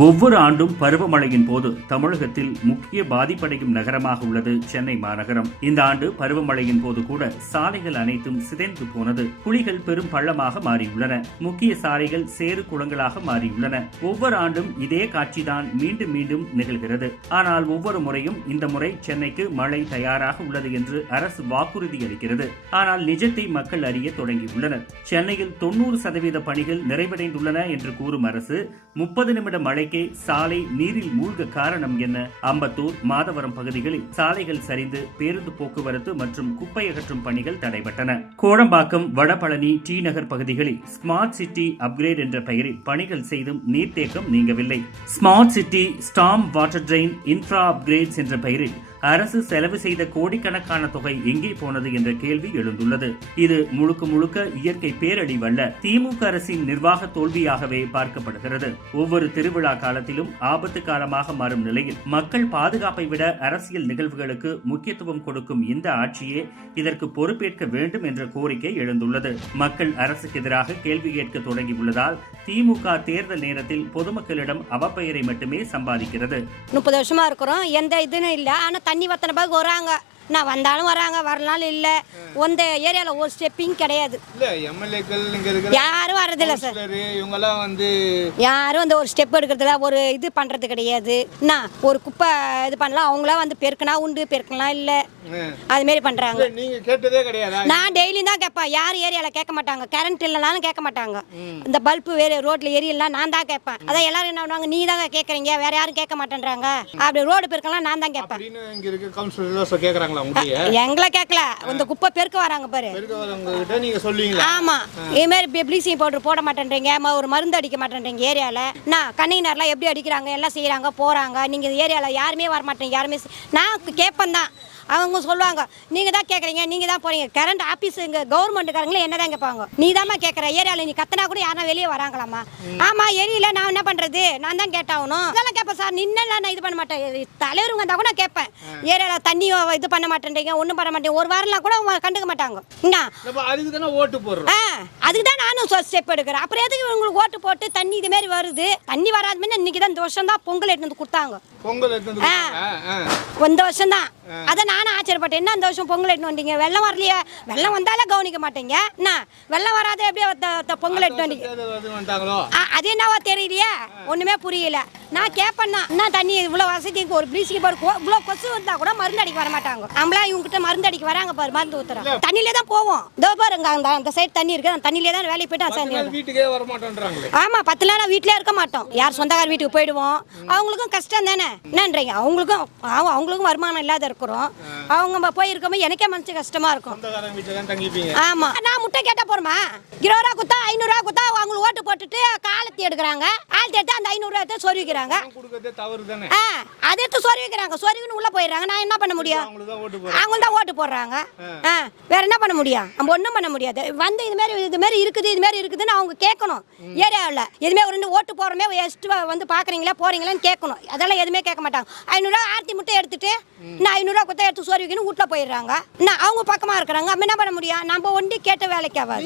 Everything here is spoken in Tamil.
ஒவ்வொரு ஆண்டும் பருவமழையின் போது தமிழகத்தில் முக்கிய பாதிப்படையும் நகரமாக உள்ளது சென்னை மாநகரம். இந்த ஆண்டு பருவமழையின் போது கூட சாலைகள் அனைத்தும் சிதைந்து போனது. குழிகள் பெரும் பள்ளமாக மாறியுள்ளன. முக்கிய சாலைகள் சேறு குளங்களாக மாறியுள்ளன. ஒவ்வொரு ஆண்டும் இதே காட்சிதான் மீண்டும் மீண்டும் நிகழ்கிறது. ஆனால் ஒவ்வொரு முறையும் இந்த முறை சென்னைக்கு மழை தயாராக உள்ளது என்று அரசு வாக்குறுதி அளிக்கிறது. ஆனால் நிஜத்தை மக்கள் அறிய தொடங்கியுள்ளனர். சென்னையில் 90% பணிகள் நிறைவடைந்துள்ளன என்று கூறும் அரசு 30 நிமிட மழை சாலை நீரில் மூழ்க காரணம் என்ன? அம்பத்தூர், மாதவரம் பகுதிகளில் சாலைகள் சரிந்து பேருந்து போக்குவரத்து மற்றும் குப்பை அகற்றும் பணிகள் தடைபட்டன. கோடம்பாக்கம், வடபழனி, டி நகர் பகுதிகளில் ஸ்மார்ட் சிட்டி அப்கிரேட் என்ற பெயரில் பணிகள் செய்தும் நீர்த்தேக்கம் நீங்கவில்லை. Smart city storm water drain infra upgrades என்ற பெயரில் அரசு செலவு செய்த கோடிக்கணக்கான தொகை எங்கே போனது என்ற கேள்வி எழுந்துள்ளது. இது முழுக்க முழுக்க இயற்கை பேரழிவல்ல, திமுக அரசின் நிர்வாக தோல்வியாகவே பார்க்கப்படுகிறது. ஒவ்வொரு திருவிழா காலத்திலும் ஆபத்து காலமாக மாறும் நிலையில் மக்கள் பாதுகாப்பை விட அரசியல் நிகழ்வுகளுக்கு முக்கியத்துவம் கொடுக்கும் இந்த ஆட்சியே இதற்கு பொறுப்பேற்க வேண்டும் என்ற கோரிக்கை எழுந்துள்ளது. மக்கள் அரசுக்கு எதிராக கேள்வி கேட்க தொடங்கியுள்ளதால் திமுக தேர்தல் நேரத்தில் பொதுமக்களிடம் அவப்பெயரை மட்டுமே சம்பாதிக்கிறது. 30 வருஷமா இருக்கிறோம், எந்த இதுன்னு இல்லை. ஆனால் தண்ணி வத்தனை பேருக்கு வராங்க, நான் வந்தாலும் வராங்க, வரலாம் இல்லை. இந்த ஏரியாவில் ஒரு ஸ்டெப்பிங் கிடையாது. யாரும் வர்றதில்லை சார். இவங்கெல்லாம் வந்து யாரும் அந்த ஒரு ஸ்டெப் எடுக்கிறதுல ஒரு இது பண்ணுறது கிடையாது. நான் ஒரு குப்பை இது பண்ணலாம், அவங்களாம் வந்து பெருக்கனா உண்டு, பெருக்கலாம் இல்லை, அதுமாரி பண்ணுறாங்க. நீங்கள் கேட்டதே கிடையாது. நான் டெய்லியும் தான் கேட்பேன். யார் ஏரியாவில் கேட்க மாட்டாங்க. கரண்ட் இல்லைனாலும் கேட்க மாட்டாங்க. இந்த பல்பு வேறு ரோட்டில் எரியலாம் நான் தான் கேட்பேன். அதான் எல்லாரும் என்ன பண்ணுவாங்க, நீ தாங்க கேட்குறீங்க, வேற யாரும் கேட்க மாட்டேன்றாங்க. அப்படி ரோடு பெருக்கலாம் நான் தான் கேட்பேன். எங்களை கேட்கல, இந்த குப்பை பெருக்க வராங்க பாரு. ஆமா, இது மாதிரி ப்ளீச்சிங் பவுடர் போட மாட்டேன்றீங்க, ஒரு மருந்து அடிக்க மாட்டேன்றீங்க ஏரியால. நான் கண்ணினர்லாம் எப்படி அடிக்கிறாங்க, எல்லாம் செய்யறாங்க போறாங்க. நீங்க ஏரியால யாருமே வர மாட்டேங்க. யாருமே நான் கேட்பேன் தான். அவங்க சொல்லுவாங்க, நீங்க தான் கேட்குறீங்க, நீங்க தான் போறீங்க. கரண்ட் ஆஃபீஸ் இங்கே கவர்மெண்ட்டுக்காரங்களே என்ன தான் கேட்பாங்க, நீ தாம்மா கேட்குற, ஏரியாவில் நீ கத்தினா கூட யாரும் வெளியே வராங்களாம்மா. ஆமா, எரியல, நான் என்ன பண்றது, நான் தான் கேட்டாகணும். அதெல்லாம் கேட்பேன் சார். நின்னெல்லாம் நான் இது பண்ண மாட்டேன். தலைவருங்க வந்தால் கூட நான் கேட்பேன், ஏரியாவில் தண்ணி இது பண்ண மாட்டேன்றீங்க, ஒன்றும் பண்ண மாட்டேன். ஒரு வாரம்லாம் கூட அவங்க கண்டுக்க மாட்டாங்க. அதுக்கு தானே ஓட்டு போடுறோம். அதுக்கு தான் நானும் ஸ்டெப் எடுக்கிறேன். அப்புறம் எதுக்கு உங்களுக்கு ஓட்டு போட்டு தண்ணி இது மாதிரி வருது? தண்ணி வராதுமே இன்னைக்கு தான் இந்த வருஷம் தான் பொங்கல் எடுத்து வந்து கொடுத்தாங்க. பொங்கல் இந்த வருஷம் தான். அதை நானும் ஆச்சரியப்பட்டேன். என்ன இந்த வருஷம் பொங்கல் எடுத்து வந்தீங்க, வெள்ளம் வரலையே? வெள்ளம் வந்தாலே கவனிக்க மாட்டேங்க. என்ன வெள்ளம் வராத எப்படியே பொங்கல் எடுத்து வந்தீங்க? அது என்னவா தெரியலையே, ஒண்ணுமே புரியல. நான் கேட்பேன்னா என்ன தண்ணி இவ்வளோ வசதிக்கு ஒரு ப்ளீச்சிங் பாரு, இவ்வளோ கொசு வந்தா கூட மருந்து அடிக்க வர மாட்டாங்க. நம்மளா இவங்க கிட்ட மருந்து அடிக்க வராங்க பாரு, மருந்து ஊத்துறோம். தண்ணியிலே தான் போவோம். இதோ பாருங்க, அந்த சைடு தண்ணி இருக்கு, அந்த தண்ணியிலே தான் வேலைக்கு போயிட்டு வீட்டுக்கே வர மாட்டோன்றாங்க. ஆமா, 10 நாளா வீட்டிலே இருக்க மாட்டோம். யார் சொந்தக்கார வீட்டுக்கு போயிடுவோம். அவங்களுக்கும் கஷ்டம் தானே என்னன்றீங்க. அவங்களுக்கும் வருமானம் இல்லாத இருக்கிறோம். அவங்க போய் இருக்கும்போது எனக்கே மனசு கஷ்டமா இருக்கும். ஆமா, நான் முட்டை கேட்டா போறோமா, 20 ரூபா குத்தா 500 ரூபா குத்தா அவங்களுக்கு ஓட்டு போட்டுட்டு காலத்தி எடுக்கிறாங்க. ஆழ்த்தி எடுத்து அந்த 500 ரூபா எடுத்து சொருவிக்கிறாங்க. அதை எடுத்து சொருவிக்கிறாங்க. சொருவின்னு உள்ள போயிடுறாங்க. நான் என்ன பண்ண முடியும்? அவங்க தான் ஓட்டு போடுறாங்க. வேற என்ன பண்ண முடியும்? நம்ம ஒன்றும் பண்ண முடியாது. வந்து இது மாதிரி இருக்குது, இது மாதிரி இருக்குதுன்னு அவங்க கேட்கணும். ஏரியாவில் எதுவுமே ஒரு ஓட்டு போறமே வந்து பாக்குறீங்களா போறீங்களான்னு கேட்கணும். அதெல்லாம் எதுவுமே கேட்க மாட்டாங்க. 500 ரூபா ஆர்த்தி முட்டை எடுத்துட்டு நான் 500 ரூபா குத்தா எடுத்து சொருவிக்கணும் வீட்டில் போயிடுறாங்க. அவங்க பக்கமா இருக்கிறாங்க. நம்ம என்ன பண்ண முடியும்? நம்ம ஒண்டி கேட்ட வேலைக்கு ஆகாது.